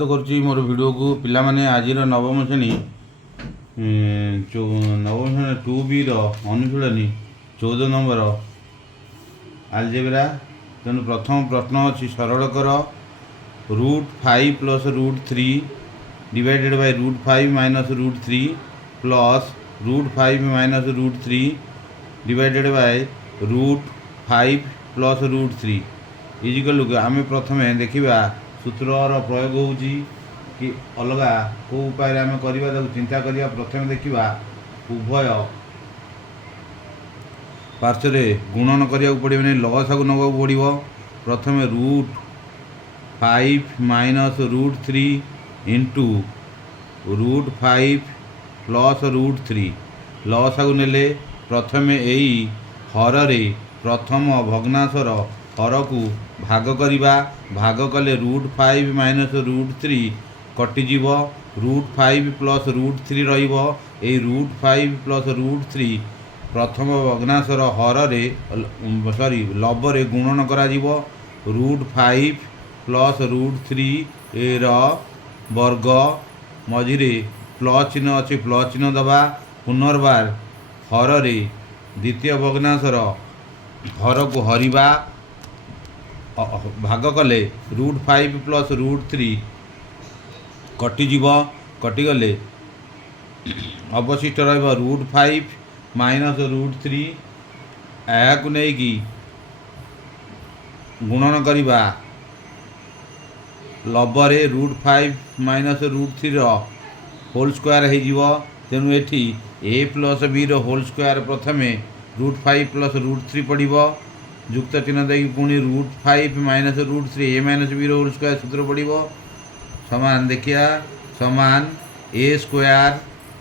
କରୁଛି ମୋର ଭିଡ଼ିଓକୁ ପିଲାମାନେ ଆଜିର ନବମ ଶ୍ରେଣୀ ନବମ ଶ୍ରେଣୀ 2Bର ଅନୁଶୀଳନୀ 14 ନମ୍ବର ଆଲଜେବ୍ରା। ତେଣୁ ପ୍ରଥମ ପ୍ରଶ୍ନ ଅଛି ସରଳ କର √5 plus √3 divided by √5 minus √3 plus √5 minus √3 divided by √5 plus √3 is equal to ଆମେ ପ୍ରଥମେ ଦେଖିବା सूत्रर प्रयोग होउची कि अलगा को उपाय आम करवा चिंता करिया। प्रथम देखा उभय पार्श्व गुणन करिया पड़े लसागु नवा पड़ो। प्रथम √5 माइनस √3 इंटू √5 प्लस √3 लसागु नेले प्रथम यही हर प्रथम भग्नांशर हर को भाग करवा। भाग कले √5 माइनस √3 कटिजीव √5 प्लस √3 रहिबो। ए √5 प्लस √3 प्रथम भग्नांशर हर लबरे गुणन करा जीवो। √5 प्लस √3 एर वर्ग मझिरे प्लस चिन्ह अच्छी प्लस चिन्ह दबा। पुनर्बार हर द्वितीय भग्नांशर हर को हरिबा भाग कले √5 प्लस √3 कटिजीव कटिगले अवशिष्ट √5 माइनस √3 या नहीं कि गुणन करवा लबरे √5 माइनस √3 होल स्क्वायर हो। तेणु ये a plus b whole square प्रथमे √5 प्लस √3 पड़ो जुक्त चिन्ह देकी पुणी √5 minus √3 a minus b whole square सूत्र पड़ो समान देखिया समान a square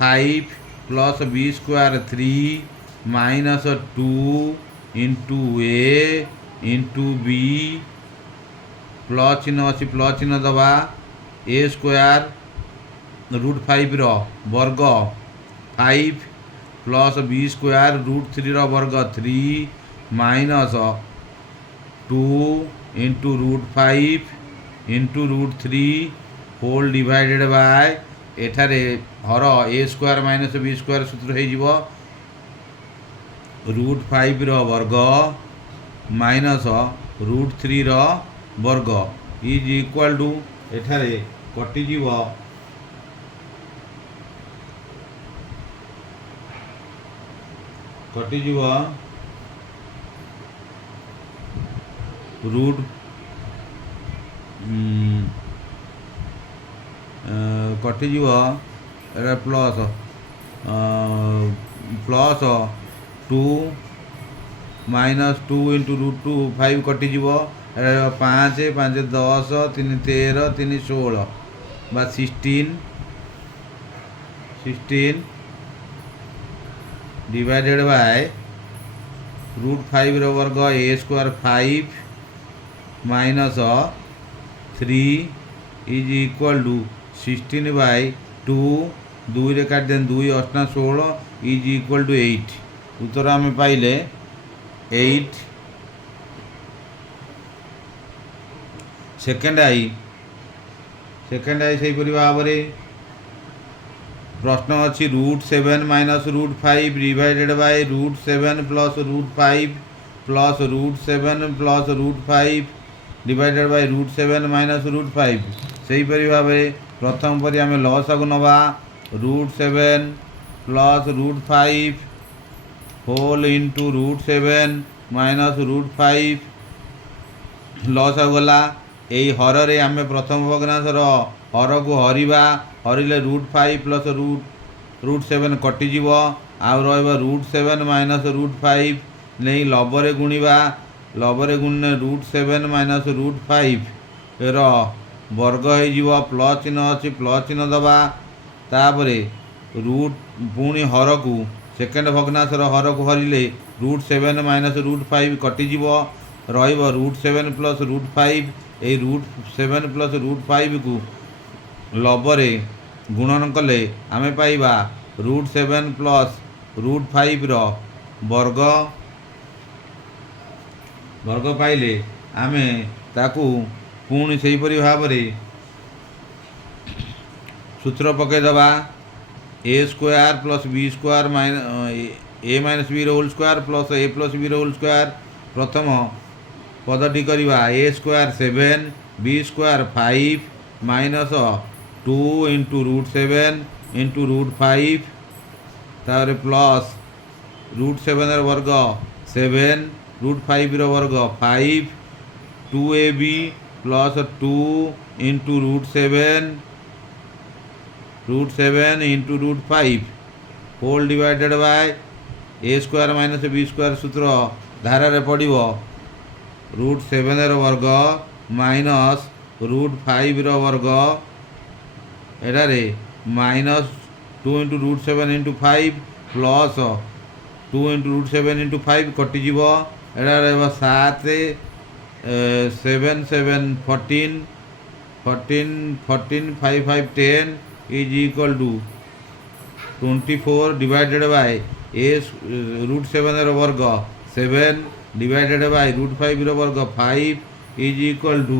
5 plus b square 3 minus 2 into a into b plus चिन्ह अच्छी प्लस चिन्ह दबा a स्क्वायर √5 वर्ग 5 प्लस b स्क्वायर √3 वर्ग 3 minus 2 into √5 into √3 whole divided बाय एठारे हर a square minus b square सूत्र हो √5 वर्ग माइनस √3 वर्ग इज इक्वाल टू एठारे कटिजीव रूट कटिजीव एटा प्लस प्लस 2 माइनस 2 इंटू √2 5 कटिजीव 5 5 10 3 13 3 16 बा 16 डिवाइडेड बाय √5 वर्ग a square 5 minus 3 is equal to 16 by 2 2 रे काट दें 2 8 16 इज इक्वल टू 8। उत्तर आम पाइले 8। सेकेंड आई से भाव में प्रश्न अच्छी √7 minus √5 divided bye √7 plus √5 plus √7 plus √5 divided bye √7 minus √5 से भाव में प्रथम परी आम लसागु नवा √7 प्लस √5 होल इंटू √7 माइनस √5 लसागु गला। यही हर आम प्रथम भग्नांशर हर को हरिबा हरिले √5 प्लस √7 कटिजीव आउ √7 माइनस √5 नहीं लबरे गुणिबा लबरे गुणने √7 माइनस √5 एर वर्ग हो प्लस चिन्ह अच्छी प्लस चिन्ह दबा तापरे पुणी हर को सेकेंड भग्नांशर हर को हरिले √7 माइनस √5 कटिजीव √7 प्लस √5 ए √7 प्लस √5 को लबरे गुणन कले आमे पाइबा √7 प्लस √5 वर्ग वर्ग पाइले आमे ताकू पुणी से भाव में सूत्र पकईदबा a square plus b square a minus b whole square plus a plus b whole square. प्रथम पदटी करवा a square 7 b square 5 minus 2 into root 7 into root 5 तापर प्लस रूट 7 वर्ग 7 रूट 5 वर्ग 5 2ab plus 2 into root 7 into root 5 whole divided by A square minus B square सूत्र धारा पड़ो root 7 वर्ग माइनस रूट 5 वर्ग एटारे minus 2 into root 7 into 5 plus 2 into root 7 into 5 कटिज एटारे 7 7 7 14 14 14 5 5 10 is equal to 24 divided by a root 7 वर्ग 7 divided by root 5 वर्ग 5 is equal to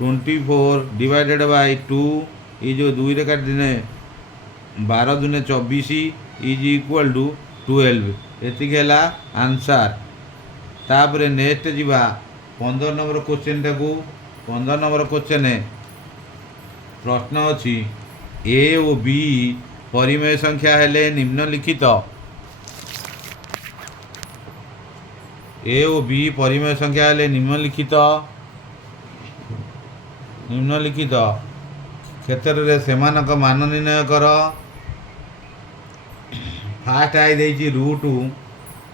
24 divided by 2 ये जो 2 रे काट दिने 12 दुने 24 इज इक्वल टू 12 एतिक है आंसर। तापर नेक्स्ट जीवा 15 नंबर क्वेश्चन टाकू 15 नंबर क्वेश्चन प्रश्न अच्छी ए और बी परिमेय संख्या हेले निम्नलिखित ए और बी परिमेय संख्या हेले निम्नलिखित क्षेत्र रे सेमानक मान निर्णय कर। फास्ट आई देछि root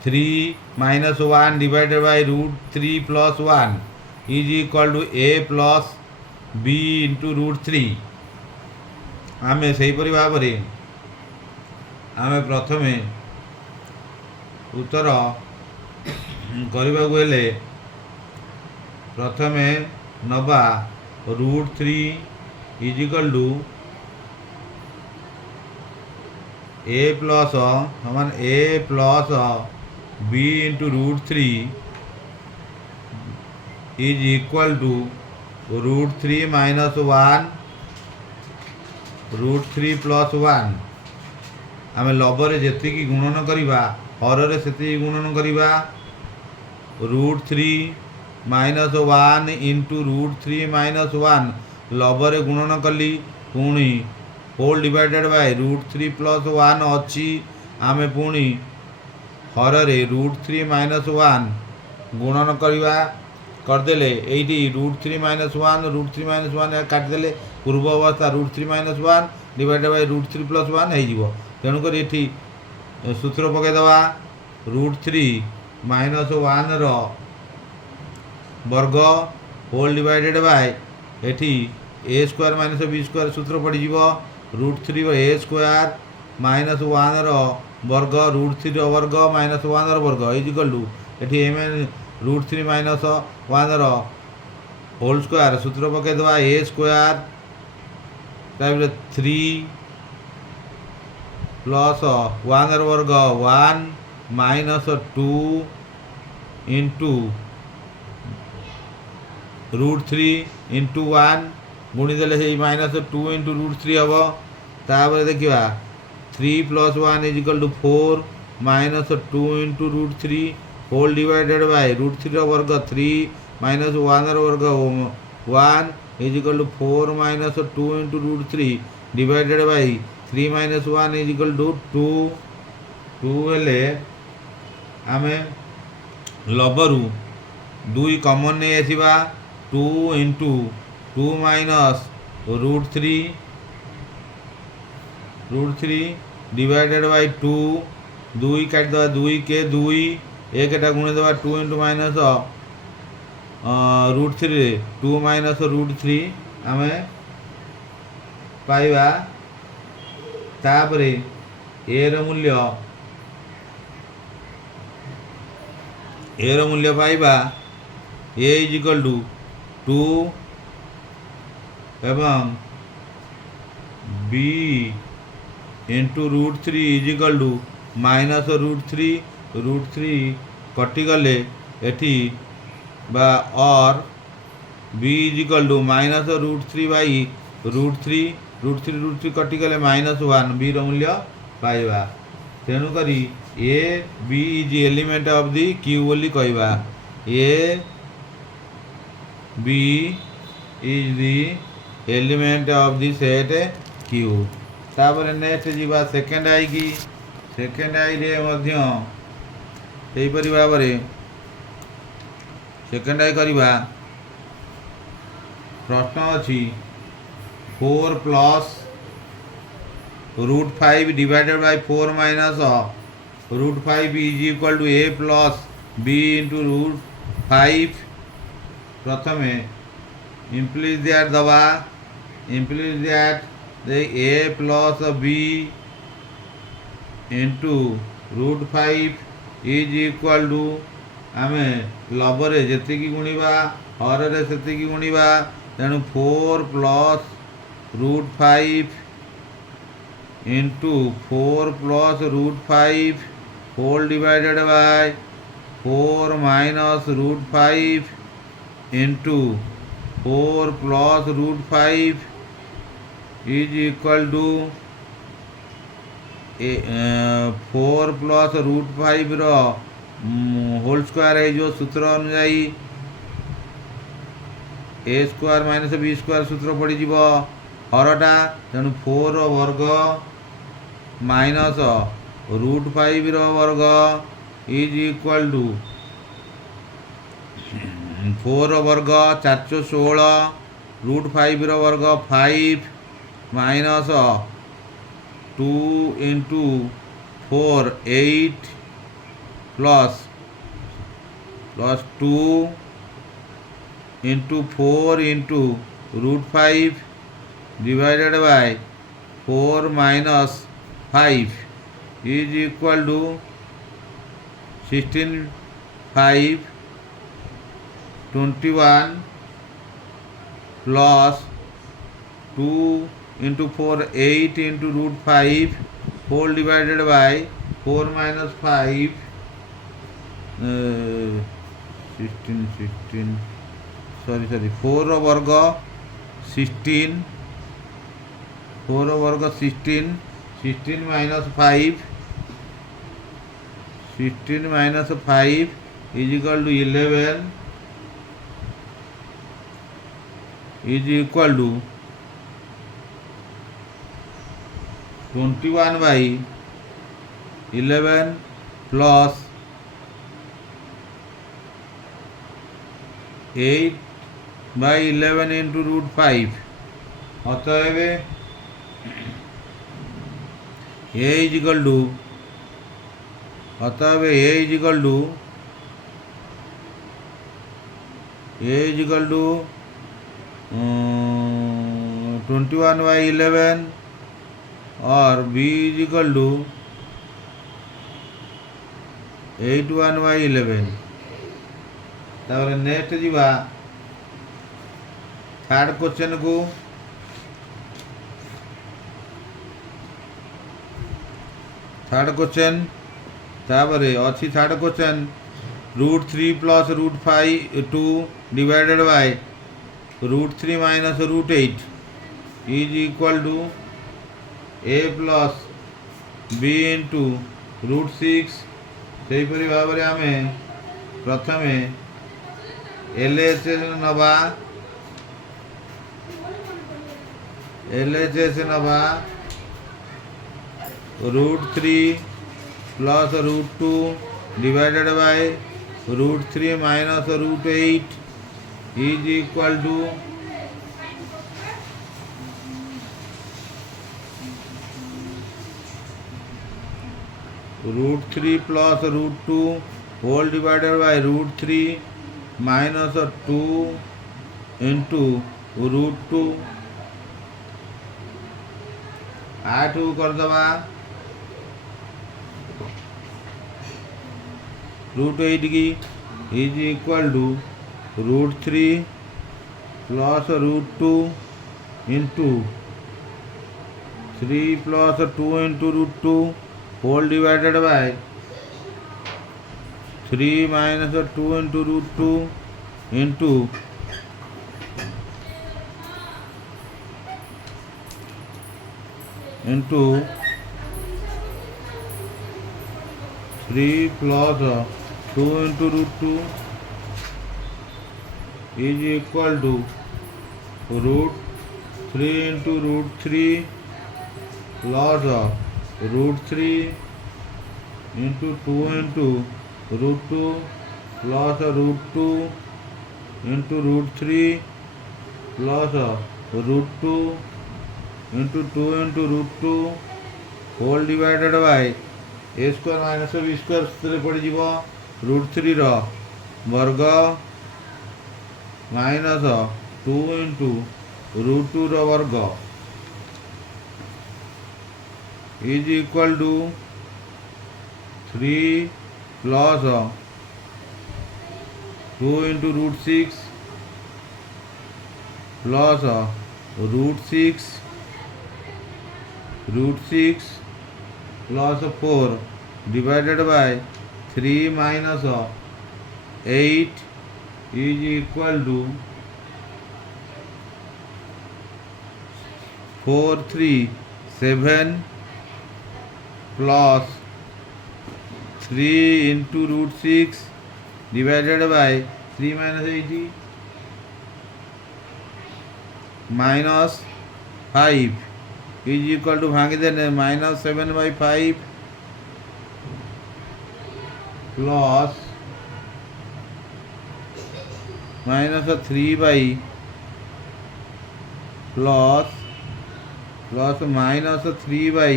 3 minus 1 divided by root 3 plus 1 is equal to A plus B into root 3। आम से भाव आम प्रथमे उत्तर करने को हेले प्रथमे नवा root 3 is equal to A plus समान a plus B into root 3 is equal to root 3 minus 1 root 3 plus 1 आम लबरे जी गुणन करवा हर से गुणन करवा root 3 minus 1 into root 3 minus 1 लबरे गुणन कली पुणी whole divided by root 3 plus 1 अच्छी आम पुणी हर रूट 3 माइनस 1 गुणन करवा करदेले एटी रूट 3 माइनस 1 काटिदेले पूर्व अवस्था root 3 minus 1 divided by root 3 plus 1 हो तेणुक ये सूत्र पकईदबा रूट 3 माइनस 1 वर्ग होल डिवाइडेड बाय एटी A square minus B square सूत्र पड़ज रूट 3 ए स्क्वायर माइनस 1 वर्ग रूट 3 वर्ग माइनस 1 वर्ग इज इक्वल टू ये एम रूट 3 माइनस 1 होल स्क्वायर सूत्र पकईदबा ए स्क्वायर तापर 3 प्लस 1 वर्ग 1 माइनस 2 इंटू रूट 3 इंटू 1 गुणीदेले से माइनस 2 इंटू रूट 3 हम तापर देखा 3 plus 1 is equal to 4 minus 2 into root 3 whole divided by root 3 वर्ग 3 माइनस 1 वर्ग 1 is equal to 4 minus 2 into root 3 divided by 3 minus 1 is equal to 2 2 हेले आम लबरू 2 common नहीं आसवा 2 into 2 minus root 3 divided by 2 2 काटिदेवा 2 के 2 एक गुणीदेवा 2 into minus root 3 2 minus root 3 आम पाइबा तापरे ए रो मूल्य पाइबा ए इज इक्वल टू 2 एवं b into root 3 is equal to minus root 3 कटिगले एटी बा और B is equal to minus root 3 by √3 कटिगले -1 बी मूल्य पाइबा तेणुक a b is element of the Q बोली कहवा a b is the element of the set Q तापर नेक्स्ट जीवा सेकेंड आई की सेकेंड आई रे मध्य एहीपरि भाव सेकेंड आई करवा प्रश्न अच्छी 4 plus √5 divided by 4 minus √5 is equal to A plus B into √5 प्रथमे इम्प्लीज दैट दबा implies that a plus B into √5 is equal to आम लबरे जी गुणवा हर से गुणवा तेणु 4 plus √5 into 4 plus √5 whole divided by 4 minus √5 into 4 plus √5 is equal to 4 plus √5 whole square है जो सूत्र अनुजाई ए स्क्वायर माइनस बी स्क्वायर सूत्र पड़ज हरटा तेणु 4 वर्ग माइनस √5 वर्ग इज इक्वल टू 4 वर्ग 416 √5 वर्ग 5 minus 2 into 4 8 plus 2 into 4 into √5 divided by 4 minus 5 is equal to 16 5 21 plus 2 into 4 8 into √5 whole divided by 4 minus 5 16 sorry 4 वर्ग 16 4 वर्ग 16 minus 5 16 minus 5 is equal to 11 is equal to 21 by 11 plus 8 by 11 into √5 अतएव A is equal to अतएव A is equal to 21 by 11 और B is equal to 81 by 11 तापर next जीवा third question को third question तापर अच्छी third question √3 plus √2 divided by √3 minus √8 is equal to A plus B into √6 सेहीपरि भाव में आम प्रथम LHS नवा LHS नवा √3 plus √2 divided by √3 minus √8 is equal to √3 plus √2 whole divided by √3 minus 2 into √2 8 करदबा √8 की is equal to √3 plus √2 into 3 plus 2 into √2 whole divided by 3 minus 2 into √2 into into 3 plus 2 into root 2 is equal to root 3 into root 3 plus root 3 into 2 into root 2 plus root 2 into root 3 plus root 2 into 2 into root 2 whole divided by a square minus b square सूत्र पड़ीजिव root 3 रो वर्ग minus 2 into root 2 रो वर्ग is equal to 3 plus 2 into root 6 plus root 6 plus 4 divided by 3 minus 8 is equal to 4 3 7 plus 3 into root 6 divided by 3 minus 80 minus 5 is equal to भांगी देने minus 7 by 5 plus minus 3 by plus minus 3 by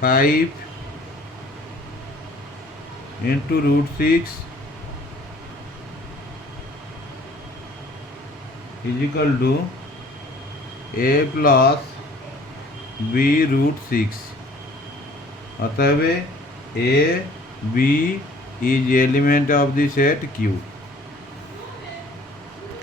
5 into root 6 is equal to a plus b root 6 अतः a b is element of the set Q.